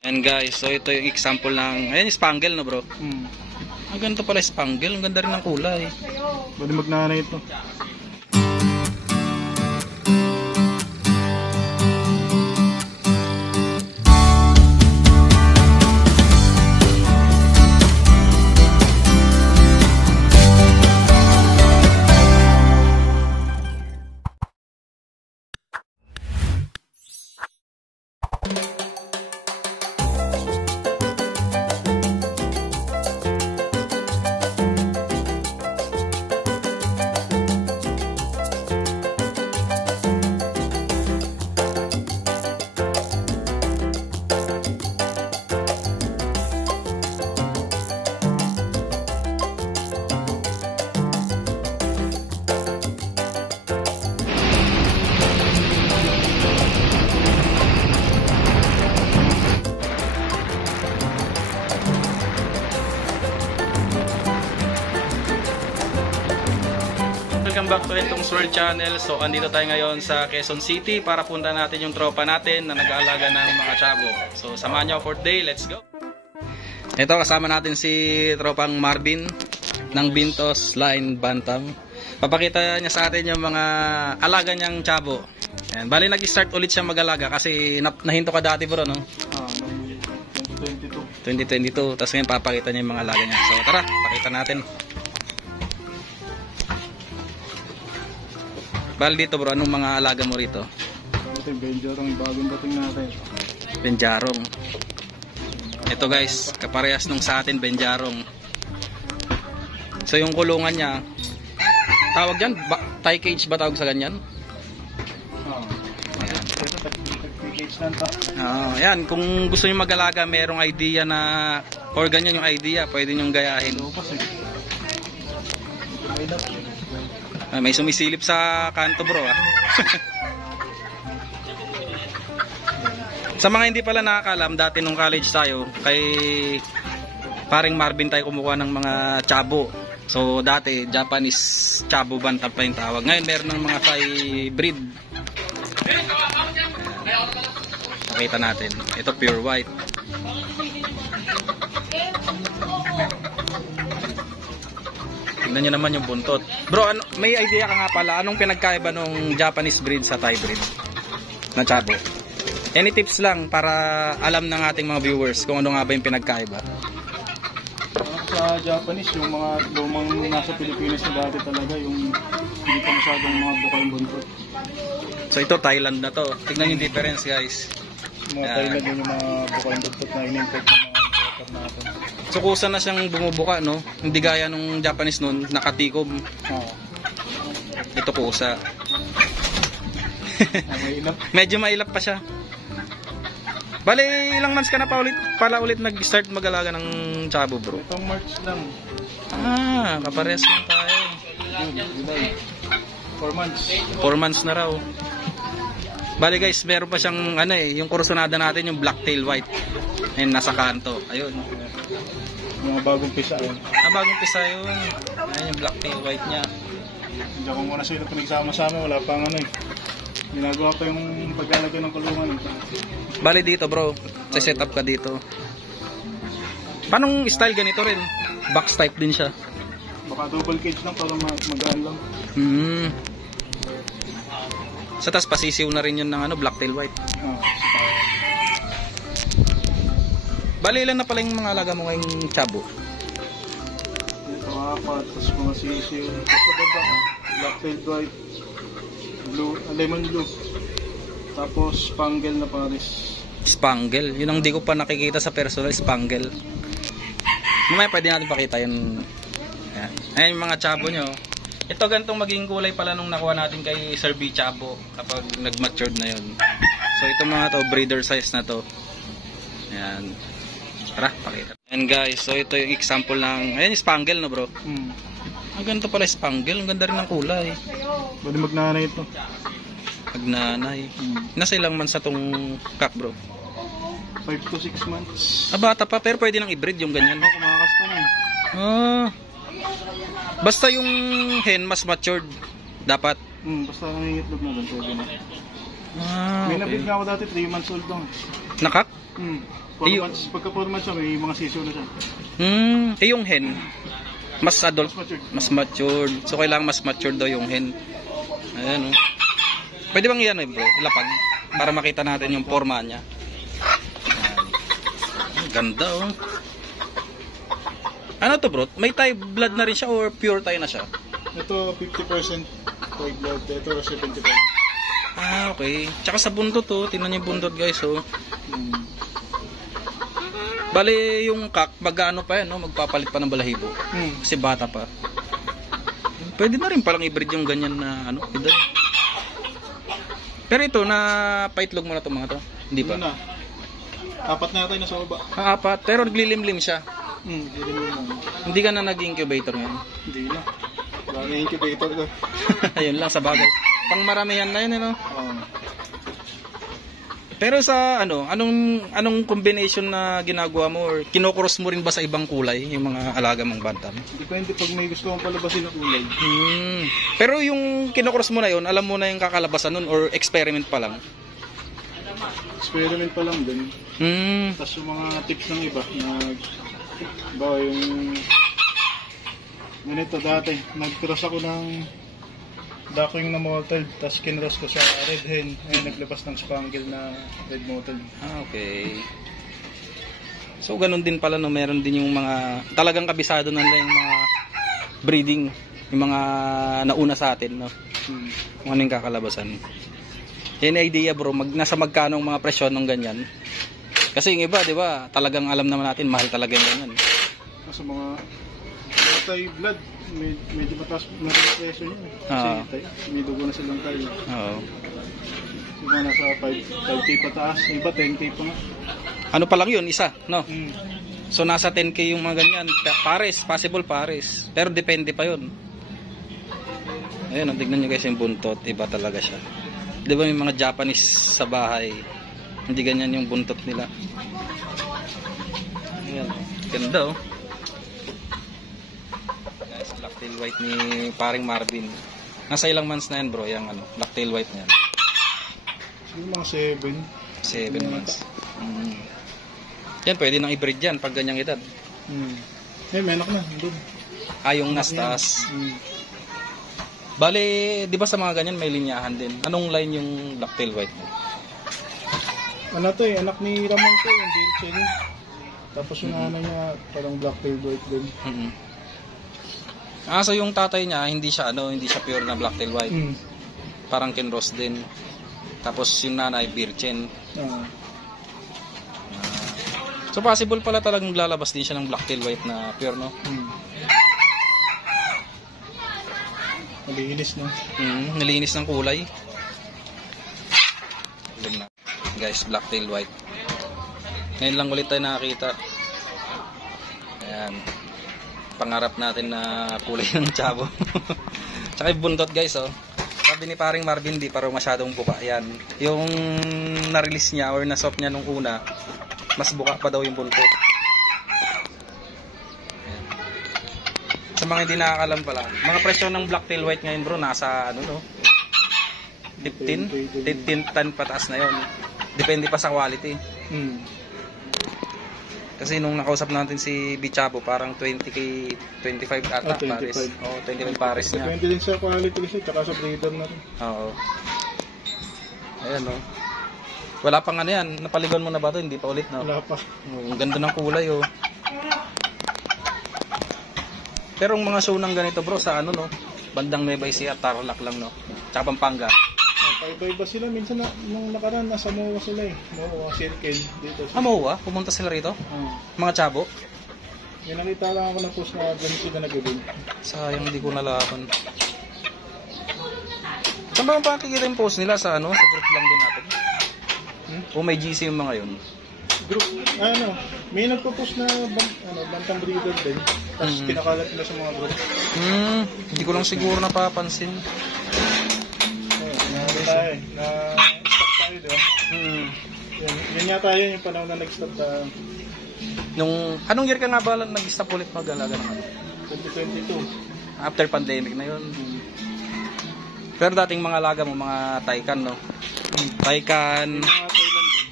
And guys, so ito yung example ng, ayan yung spangle, no bro? Ang ganito pala spangle, ang ganda rin ng kulay. Pwede magnanay ito. Welcome back to Entong's World Channel. So andito tayo ngayon sa Quezon City para punta natin yung tropa natin na nag-aalaga ng mga chabo. So samahan nyo for today, let's go! Ito kasama natin si tropang Marvin ng Bintos Line Bantam. Papakita niya sa atin yung mga alaga niyang chabo. Ayan. Bali nag-start ulit siya mag-alaga kasi nahinto ka dati bro, no? 2022. Tapos ngayon papakita niya yung mga alaga niya. So tara, pakita natin. Bali dito bro, anong mga alaga mo rito? Ito yung Benjarong, yung bagong dating natin. Benjarong. Ito guys, kaparehas nung sa atin, Benjarong. So yung kulungan niya, tawag yan? Tie cage ba tawag sa ganyan? Ayan. Ito, tag-cage lang to. Ayan, kung gusto niyo mag-alaga, merong idea na, or ganyan yung idea, pwede nyo gayahin. May sumisilip sa kanto bro ah. Sa mga hindi pala nakakalam, dati nung college tayo, kay paring Marvin tayo kumukuha ng mga chabo. So dati Japanese chabo bantam pa yung tawag. Ngayon meron ng mga Thai breed. Nakita natin, ito pure white. Tingnan nyo naman yung buntot. Bro, may idea ka nga pala, anong pinagkaiba nung Japanese breed sa Thai breed na chabo? Any tips lang para alam ng ating mga viewers kung ano nga ba yung pinagkaiba? Sa Japanese, yung mga lumang nasa Pilipinas na dati talaga, yung hindi pa masyadong mga buka yung buntot. So ito, Thailand na to. Tignan yung difference guys. Mga Thailand yung mga buka yung buntot na in-import ng mga importer natin. So kusa na siyang bumubuka, no? Hindi gaya nung Japanese nun, nakatikom. Ito kusa. Medyo mailap pa siya. Bale, ilang months ka na pala ulit nag-start mag-alaga ng chabo bro? Itong March lang. Kaparehas lang tayo. 4 months. 4 months na raw. Bale guys, meron pa siyang yung kursunada natin, yung blacktail white. Ayun, nasa kanto. Ayun. Mga bagong pisa yun. Bagong pisa yun. Ayun yung blacktail white niya. Hindi ko muna sila pinagsama-sama, wala pang ginagawa pa yung paglalagay ng kulungan. Bale dito bro, set up ka dito. Panong style ganito rin? Box type din siya. Baka double cage lang para magaan lang. Sa taas pasisiw na rin yun ng blacktail white. Bali ilan na pala yung mga alaga mo ngayong chabo? Ito apat, tapos mga sisiw. Sa baba, blacktail white, blue, lemon blue. Tapos spangle na pares. Spangle? Yun ang di ko pa nakikita sa personal, spangle. Mamaya pwede natin pakita yun. Ayan. Ayan yung mga chabo nyo. Ito gantong maging kulay pala nung nakuha natin kay Sir B Chabo kapag nag-matured na yun. So itong mga to, breeder size na to. Ayan. Tara, pakita. And guys, so ito yung example ng, ayan yung spangle no bro? Ang ganito pala spangle, ang ganda rin ng kulay. Pwede magnanay ito. Magnanay. Nasa ilang months na tong cock bro? 5 to 6 months. Bata pa, pero pwede nang i-breed yung ganyan. Kumakas pa na. Basta yung hen mas matured, dapat. Basta nangingitlog na doon, pwede na. Ah, May okay. nabit nga ako dati, 3 months old lang. Nakak? 4 months, pagka 4 months siya, may mga sisiyo na siya. Yung hen, mas adult, Mas matured. mas matured. So kailangan mas matured daw yung hen. Ayan, oh. Pwede bang iyan, bro? Ilapag para makita natin yung forma niya. Ayan. Ganda, oh. Ano to, bro? May Thai blood na rin siya or pure Thai na siya? Ito 50% Thai blood, ito 75. Ah, okay. Tsaka sa buntot, oh. Tingnan niyo yung buntot, guys, oh. Bale, yung kak, mag-ano pa yan, no? Magpapalit pa ng balahibo. Kasi bata pa. Pwede na rin palang i-breed yung ganyan na, ano, edad. Pero ito, na paitlog mo na itong mga to? Hindi pa? Na. 4 na yata yung nasa baba. Ah, 4. Pero naglilimlim siya. Hindi rin naman. Hindi ka na nag-incubator ngayon. Hindi na. Wala na incubator ko. Ayun lang, sa bagay. Pang maramihan na yun, ano? Oo. Pero sa ano, anong combination na ginagawa mo or kinokross mo rin ba sa ibang kulay yung mga alaga mong bantam? Depende pag may gusto mong palabasin na kulay. Pero yung kinokross mo na yun, alam mo na yung kakalabasan nun or experiment pa lang? Experiment pa lang din. Tapos yung mga tips ng iba na ba yung ganito dati, nag-cross ako ng duckling na mottled, tapos kinross ko sa red hen, ayun naglabas ng spangle na red mottled. Ah, okay. So ganun din pala, no, meron din yung mga talagang kabisado na nila yung mga breeding, yung mga nauna sa atin, no. Kung ano yung kakalabasan. Yan idea, bro, nasa magkano ang mga presyon ng ganyan. Kasi yung iba, di ba, talagang alam naman natin mahal talaga yung ganyan. Sa mga Thai blood, medyo mataas na rin presyo niya. Kasi may dugo na silang Thai. Oo. Diba nasa 5K pataas, iba 10K pa nga. Ano pa lang yun, isa, no? So nasa 10K yung mga ganyan, pares, possible pares. Pero depende pa yun. Ayun, tignan nyo guys yung buntot, iba talaga siya. Di ba may mga Japanese sa bahay, hindi ganyan yung buntot nila. Ayan, ganda, oh. Guys, blacktail white ni paring Marvin. Nasa ilang months na yan, bro, yung ano, blacktail white na yan? Siguro mga 7 months. Yan, pwede nang i-breed yan pag ganyang edad. Eh, may anak na, doon. Ah, yung nastas. Bale, di ba sa mga ganyan may linyahan din? Anong line yung blacktail white mo? Ano to eh, anak ni Ramon to, yung Birchen. Tapos yung nanay niya, parang black-tailed white din. Ah, so yung tatay niya, hindi siya pure na blacktail white. Parang kinross din. Tapos yung nanay, Birchen. So possible pala talagang lalabas din siya ng blacktail white na pure, no? Nalinis na. Nalinis ng kulay. Alam na. Guys, blacktail white. Ngayon lang ulit tayo nakakita. Ayan. Pangarap natin na kulay ng tsabo. Tsaka yung buntot, guys, oh. Sabi ni paring Marvin, di parang masyadong buka. Ayan. Yung na-release niya or na-soft niya nung una, mas buka pa daw yung buntot. Ayan. Sa mga hindi nakakalam pala, mga presyo ng blacktail white ngayon, bro, nasa ano, no? 15 tan pataas na yon. Depende pa sa quality. Kasi nung nakausap natin si Bichabo, parang 20K, 25 ata, 25. pares. Oh, 25 pares niya. Depende din sa quality kasi, tsaka sa breeder na rin. Oo. Ayan, no. Wala pang ano yan, napaligon mo na ba ito? Hindi pa ulit, no? Wala pa. Ang ganda ng kulay, oh. Pero ang mga show ng ganito, bro, sa ano, no? Bandang Nueva Ecija, Tarlac lang, no? Tsaka Pampanga. Paiba-iba sila. Minsan nung nakaraan, nasa MOA sila eh. MOA Circle dito. Ah, MOA? Pumunta sila rito? Mga tsabo? May nakita lang ako na post na ganun sila nag-ibig. Sayang, hindi ko nalaman. Saan ba makikita yung post nila? Sa ano? Sa group lang din natin? O may GC yung mga yun? Group, ano, may nagpo-post na bantang breeder din. Tapos pinakalat nila sa mga group. Hindi ko lang siguro napapansin. Na-stop tayo, di ba? Yan yata yun yung panahon na nag-stop tayo. Anong year ka nga ba lang nag-stop ulit mag-alaga ng ano? 2022. After pandemic na yun. Pero dating mga alaga mo, mga Taycan, no? Taycan. Mga Thailand din.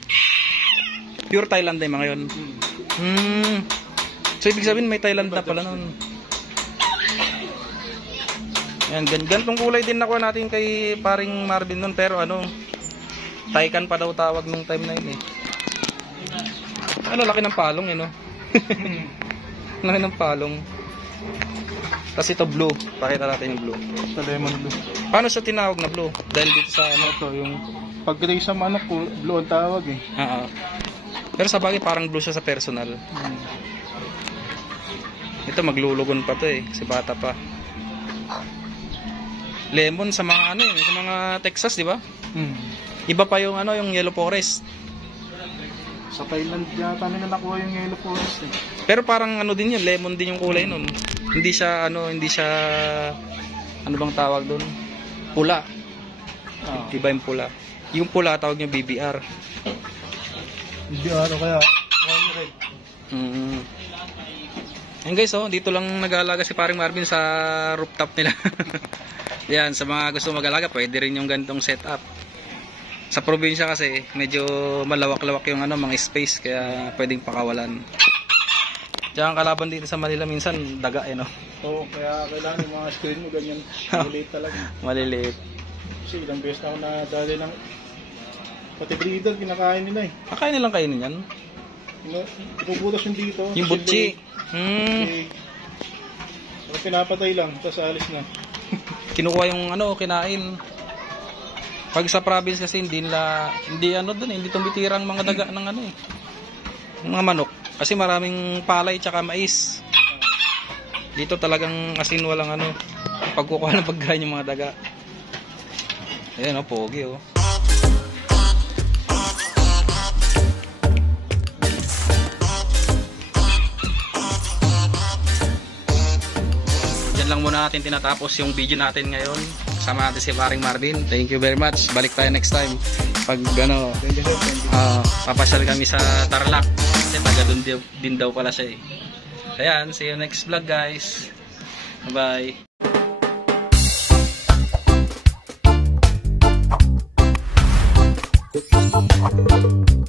Pure Thailand na yung mga yun. So ibig sabihin may Thailand na pala nun. Yan, ganitong kulay din nakuha natin kay paring Marvin nun, pero ano, Taycan pa daw tawag nung time na yun eh. Ano, laki ng palong eh, no? Laki ng palong. Tapos ito blue, pakita natin yung blue. Ito lemon blue. Paano siya tinawag na blue? Dahil dito sa ano? Ito yung pag-gray sa manok, blue ang tawag eh. Pero sa bagay parang blue siya sa personal. Ito maglulugon pa to eh, si bata pa. Lemon sa mga ano eh, sa mga Texas, di ba? Iba pa yung ano, yung Yellow Forest. Sa Thailand yata nila nakuha yung Yellow Forest eh. Pero parang ano din yun, lemon din yung kulay nun. Hindi siya ano bang tawag doon? Pula. Iba yung pula. Yung pula tawag niya BBR. BBR kaya red. Ayun guys, oh, dito lang nag-aalaga si paring Marvin sa rooftop nila. Yan, sa mga gusto mag-alaga, pwede rin yung ganitong setup. Sa probinsya kasi, medyo malawak-lawak yung ano, mga space, kaya pwedeng pakawalan. Diyan kalaban dito sa Manila minsan, daga eh, no? Oo, kaya kailangan yung mga screen mo ganyan, maliliit talaga. Maliliit. Kasi ilang beses na ako nadali ng pati breeder, kinakain nila eh. Kakain nilang kainin yan? Inubutas yung dito. Yung butchi. Pinapatay lang, tapos alis na. Kinukuha yung ano, kinain. Pag sa province kasi hindi ano doon, hindi tumitirang mga daga ng ano eh. Mga manok. Kasi maraming palay tsaka mais. Dito talagang asin walang ano, pagkukuha ng pagkain yung mga daga. Ayan oh, pogi oh. Lang muna natin tinatapos yung video natin ngayon. Kasama natin si paring Marvin. Thank you very much. Balik tayo next time. Pag ano, papasyal kami sa Tarlac. Kasi taga doon din daw pala siya eh. Ayan, see you next vlog guys. Bye bye.